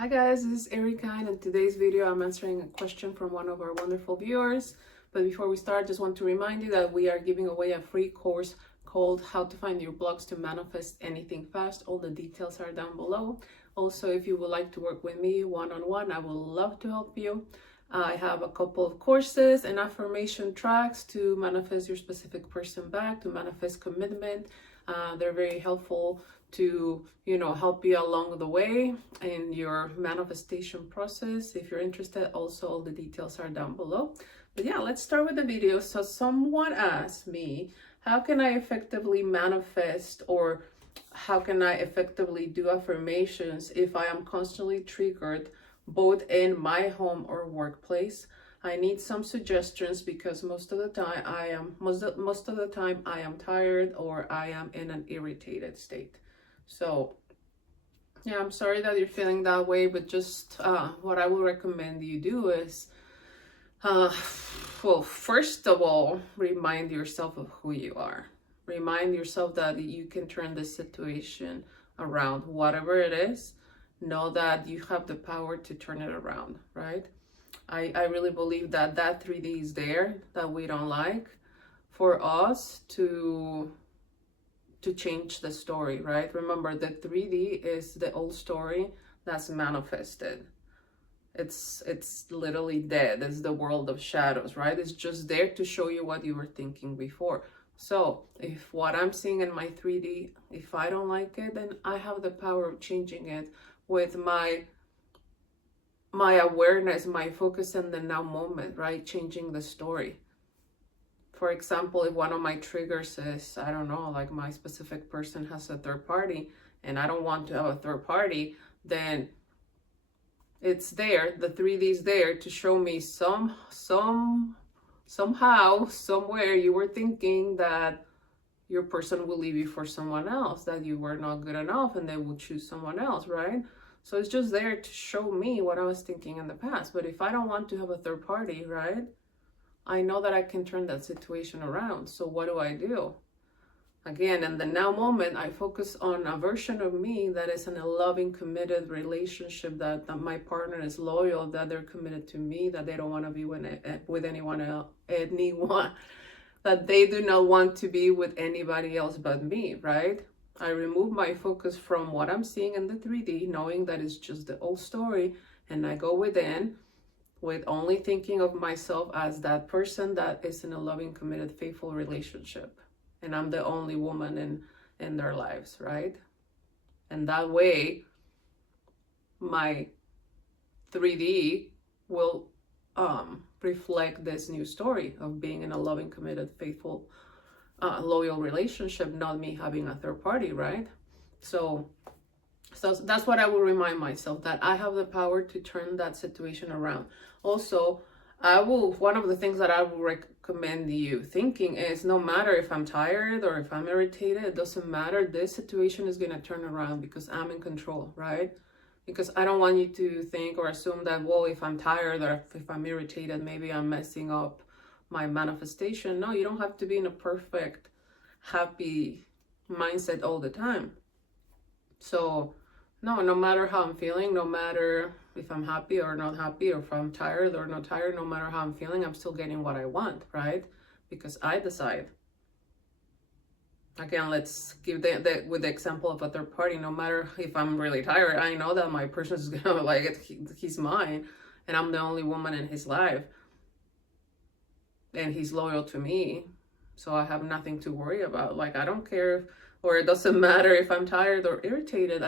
Hi guys, this is Erika, and in today's video I'm answering a question from one of our wonderful viewers. But before we start, just want to remind you that we are giving away a free course called How to Find Your Blocks to Manifest Anything Fast. All the details are down below. Also, if you would like to work with me one-on-one, I would love to help you. I have a couple of courses and affirmation tracks to manifest your specific person back, to manifest commitment. They're very helpful to help you along the way in your manifestation process. If you're interested, also all the details are down below. But yeah, let's start with the video. So someone asked me, how can I effectively manifest, or how can I effectively do affirmations if I am constantly triggered both in my home or workplace? I need some suggestions because most of the time I am tired or I am in an irritated state. So yeah, I'm sorry that you're feeling that way, but just what I would recommend you do is, well, first of all, remind yourself of who you are. Remind yourself that you can turn this situation around. Whatever it is, know that you have the power to turn it around, right? I really believe that 3D is there that we don't like, for us to change the story, right? Remember, the 3D is the old story that's manifested. It's literally dead. It's the world of shadows, right? It's just there to show you what you were thinking before. So if what I'm seeing in my 3D, if I don't like it, then I have the power of changing it with my awareness, my focus in the now moment, right? Changing the story. For example, if one of my triggers is, I don't know, like my specific person has a third party and I don't want to have a third party, then it's there, the 3D is there to show me somehow, somewhere you were thinking that your person will leave you for someone else, that you were not good enough and they will choose someone else, right? So it's just there to show me what I was thinking in the past. But if I don't want to have a third party, right, I know that I can turn that situation around. So what do? Again, in the now moment, I focus on a version of me that is in a loving, committed relationship, that my partner is loyal, that they're committed to me, that they don't want to be with anyone else, that they do not want to be with anybody else but me, right? I remove my focus from what I'm seeing in the 3D, knowing that it's just the old story, and I go within with only thinking of myself as that person that is in a loving, committed, faithful relationship. And I'm the only woman in their lives, right? And that way, my 3D will reflect this new story of being in a loving, committed, faithful, loyal relationship, not me having a third party, right? So that's what I will remind myself, that I have the power to turn that situation around. Also, one of the things that I will recommend you thinking is, no matter if I'm tired or if I'm irritated, it doesn't matter. This situation is going to turn around because I'm in control, right? Because I don't want you to think or assume that, well, if I'm tired or if I'm irritated, maybe I'm messing up my manifestation. No, you don't have to be in a perfect, happy mindset all the time. So no matter how I'm feeling, no matter if I'm happy or not happy, or if I'm tired or not tired, no matter how I'm feeling, I'm still getting what I want, right? Because I decide. Again, let's give with the example of a third party. No matter if I'm really tired, I know that my person is gonna like it. He's mine, and I'm the only woman in his life, and he's loyal to me, so I have nothing to worry about. Like, I don't care, or it doesn't matter if I'm tired or irritated.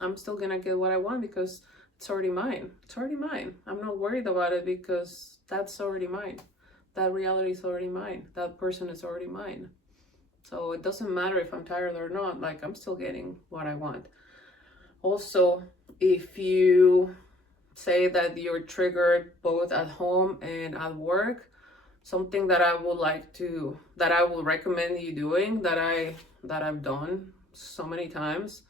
I'm still gonna get what I want because it's already mine. It's already mine. I'm not worried about it because that's already mine. That reality is already mine. That person is already mine. So it doesn't matter if I'm tired or not. Like, I'm still getting what I want. Also, if you say that you're triggered both at home and at work, something that I will recommend you doing, that I've done so many times,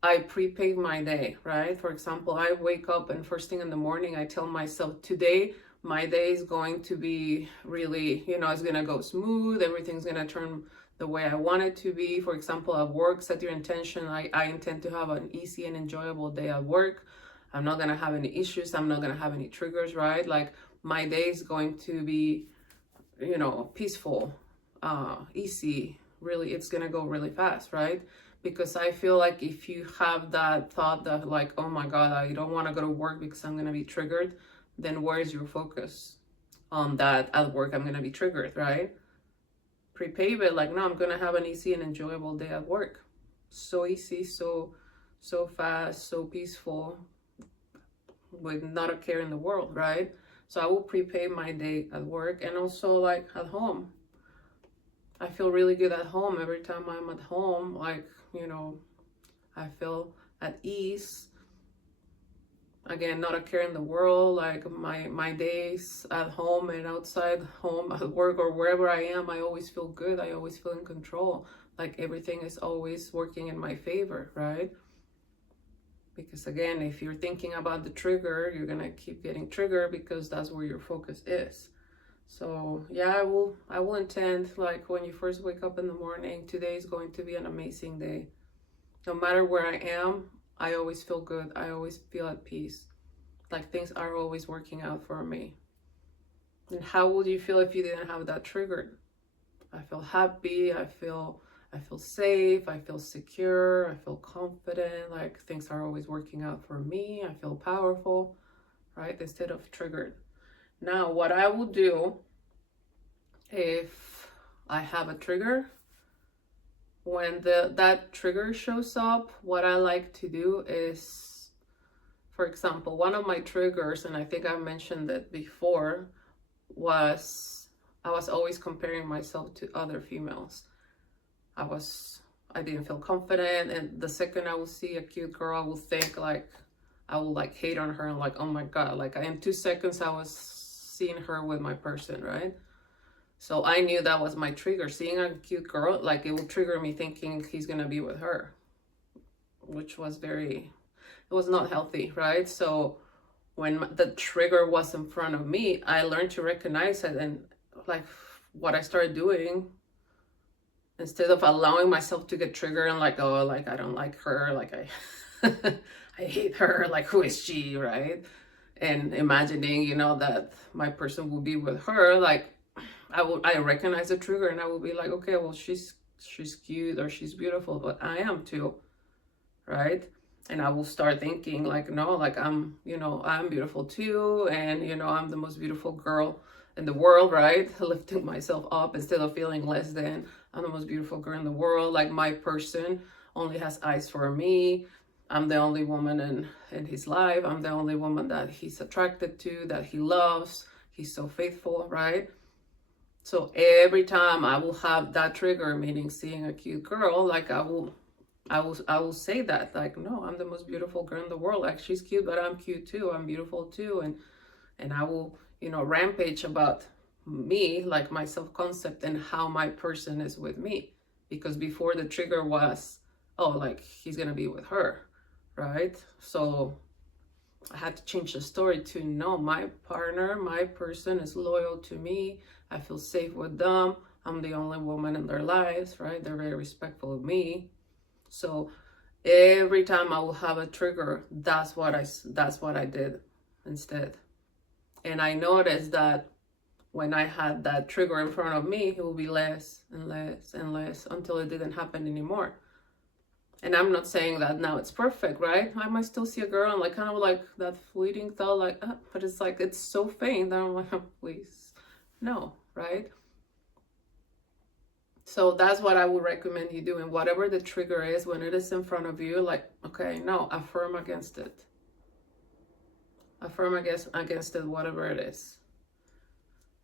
I pre-pave my day, right? For example, I wake up and first thing in the morning, I tell myself, today, my day is going to be really, it's going to go smooth. Everything's going to turn the way I want it to be. For example, at work, set your intention. I intend to have an easy and enjoyable day at work. I'm not going to have any issues. I'm not going to have any triggers, right? Like my day is going to be, you know, peaceful, easy. Really, it's going to go really fast, right? Because I feel like if you have that thought that like, oh my God, I don't want to go to work because I'm going to be triggered, then where's your focus on that at work? I'm going to be triggered, right? Prepave it like, no, I'm going to have an easy and enjoyable day at work. So easy, so fast, so peaceful, with not a care in the world, right? So I will prepave my day at work, and also like at home. I feel really good at home. Every time I'm at home, like, you know, I feel at ease. Again, not a care in the world. Like my days at home and outside home, at work or wherever I am, I always feel good. I always feel in control. Like everything is always working in my favor, right? Because again, if you're thinking about the trigger, you're gonna keep getting triggered because that's where your focus is. So yeah, I will intend, like when you first wake up in the morning, today is going to be an amazing day. No matter where I am, I always feel good. I always feel at peace. Like things are always working out for me. And how would you feel if you didn't have that triggered? I feel happy. I feel safe. I feel secure. I feel confident. Like things are always working out for me. I feel powerful, right? Instead of triggered. Now, what I will do if I have a trigger, when that trigger shows up, what I like to do is, for example, one of my triggers, and I think I mentioned it before, was I was always comparing myself to other females. I didn't feel confident, and the second I will see a cute girl, I will think like, I will like hate on her and like, oh my God, like in 2 seconds I was seeing her with my person, right? So I knew that was my trigger. Seeing a cute girl, like it will trigger me thinking he's gonna be with her, which was it was not healthy, right? So when the trigger was in front of me, I learned to recognize it. And like what I started doing, instead of allowing myself to get triggered and like, oh, like I don't like her, like I I hate her, like who is she, right? And imagining, you know, that my person will be with her, like I recognize the trigger and I will be like, okay, well, she's cute or she's beautiful, but I am too, right? And I will start thinking like, no, like I'm beautiful too, and you know, I'm the most beautiful girl in the world, right? Lifting myself up instead of feeling less than. I'm the most beautiful girl in the world. Like my person only has eyes for me. I'm the only woman in his life. I'm the only woman that he's attracted to, that he loves. He's so faithful, right? So every time I will have that trigger, meaning seeing a cute girl, like I will say that, like, no, I'm the most beautiful girl in the world. Like she's cute, but I'm cute too. I'm beautiful too. And I will, you know, rampage about me, like my self-concept and how my person is with me. Because before the trigger was, oh, like he's gonna be with her, right? So I had to change the story to, no, my partner, my person is loyal to me. I feel safe with them. I'm the only woman in their lives, right? They're very respectful of me. So every time I will have a trigger, that's what I did instead. And I noticed that when I had that trigger in front of me, it will be less and less and less until it didn't happen anymore. And I'm not saying that now it's perfect, right? I might still see a girl and like kind of like that fleeting thought, like, but it's like, it's so faint that I'm like, oh, please, no, right? So that's what I would recommend you doing. Whatever the trigger is, when it is in front of you, like, okay, no, affirm against it. Affirm against it, whatever it is.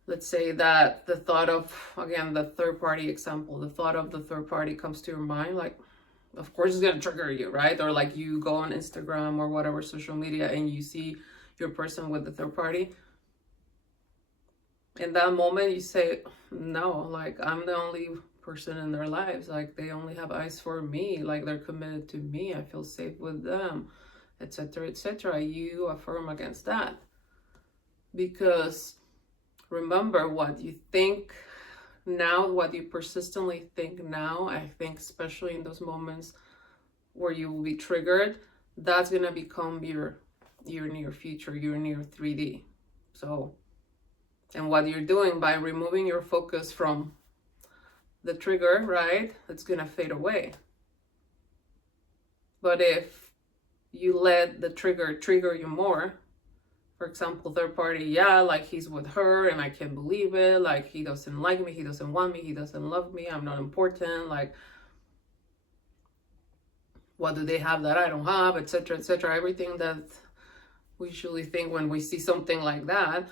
Let's say that the thought of, again, the third party example, the thought of the third party comes to your mind, like, of course it's going to trigger you, right? Or like you go on Instagram or whatever social media and you see your person with the third party. In that moment you say, no, like I'm the only person in their lives. Like they only have eyes for me. Like they're committed to me. I feel safe with them, etc., etc. You affirm against that. Because remember, what you think now, what you persistently think now, I think especially in those moments where you will be triggered, that's gonna become your near future, your near 3D. So, and what you're doing by removing your focus from the trigger, right, it's gonna fade away. But if you let the trigger you more, for example, third party, yeah, like he's with her and I can't believe it, like he doesn't like me, he doesn't want me, he doesn't love me, I'm not important, like what do they have that I don't have, etc., etc., everything that we usually think when we see something like that,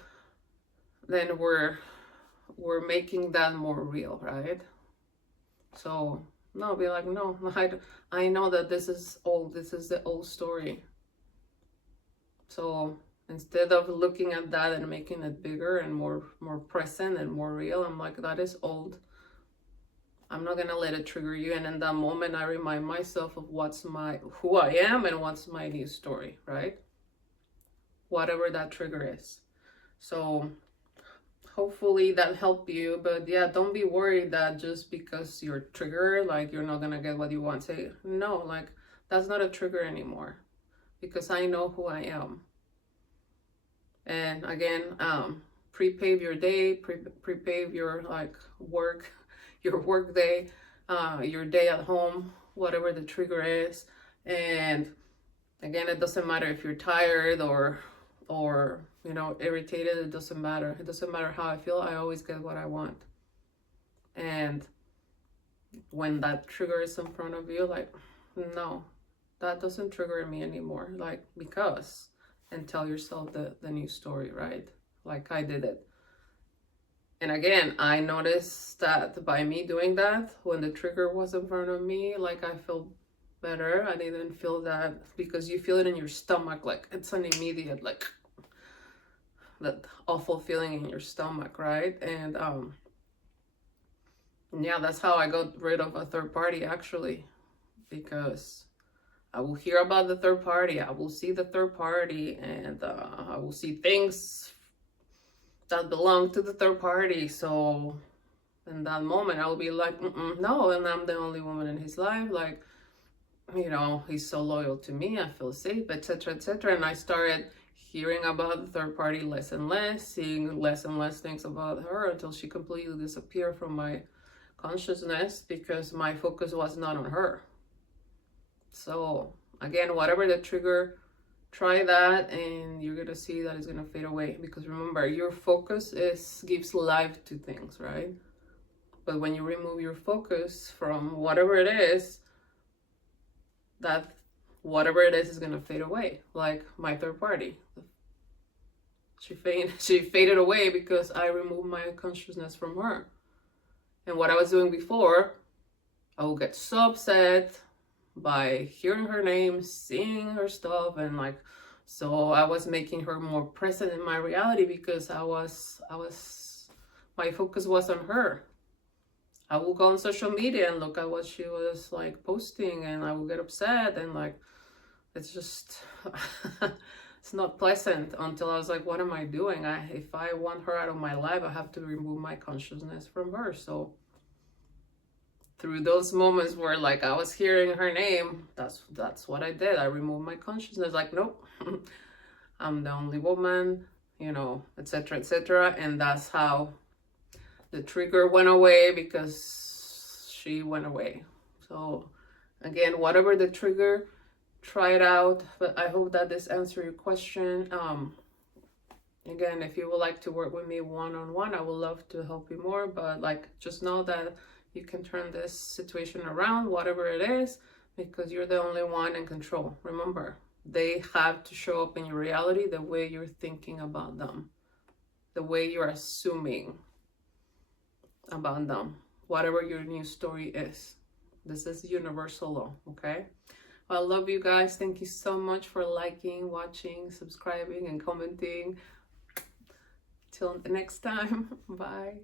then we're making that more real, right? So no, be like, no, I know that this is old, this is the old story. So instead of looking at that and making it bigger and more present and more real, I'm like, that is old. I'm not gonna let it trigger you. And in that moment, I remind myself of who I am and what's my new story, right? Whatever that trigger is. So hopefully that helped you. But yeah, don't be worried that just because you're triggered, like you're not gonna get what you want. Say, no, like that's not a trigger anymore, because I know who I am. And again, pre-pave your day, pre-pave your like your work day, your day at home, whatever the trigger is. And again, it doesn't matter if you're tired or irritated. It doesn't matter. It doesn't matter how I feel. I always get what I want. And when that trigger is in front of you, like, no, that doesn't trigger me anymore. Like, because, and tell yourself the new story, right? Like I did it. And again, I noticed that by me doing that, when the trigger was in front of me, like I felt better. I didn't feel that, because you feel it in your stomach, like it's an immediate, like that awful feeling in your stomach, right? And yeah, that's how I got rid of a third party, actually, because I will hear about the third party, I will see the third party, and I will see things that belong to the third party. So in that moment, I will be like, no, and I'm the only woman in his life. Like, he's so loyal to me, I feel safe, etc., etc. And I started hearing about the third party less and less, seeing less and less things about her, until she completely disappeared from my consciousness, because my focus was not on her. So again, whatever the trigger, try that and you're gonna see that it's gonna fade away. Because remember, your focus gives life to things, right? But when you remove your focus from whatever it is, that whatever it is gonna fade away. Like my third party, she faded away because I removed my consciousness from her. And what I was doing before, I would get so upset by hearing her name, seeing her stuff, and like, so I was making her more present in my reality, because my focus was on her. I will go on social media and look at what she was like posting, and I will get upset, and like, it's just it's not pleasant, until I was like, what am I doing? If I want her out of my life, I have to remove my consciousness from her. So through those moments where like I was hearing her name, that's what I did. I removed my consciousness, like, nope, I'm the only woman, etc., etc. And that's how the trigger went away, because she went away. So again, whatever the trigger, try it out. But I hope that this answered your question. Again, if you would like to work with me one-on-one, I would love to help you more. But like, just know that you can turn this situation around, whatever it is, because you're the only one in control. Remember, they have to show up in your reality the way you're thinking about them, the way you're assuming about them, whatever your new story is. This is universal law, okay? Well, I love you guys. Thank you so much for liking, watching, subscribing, and commenting. Till the next time, bye.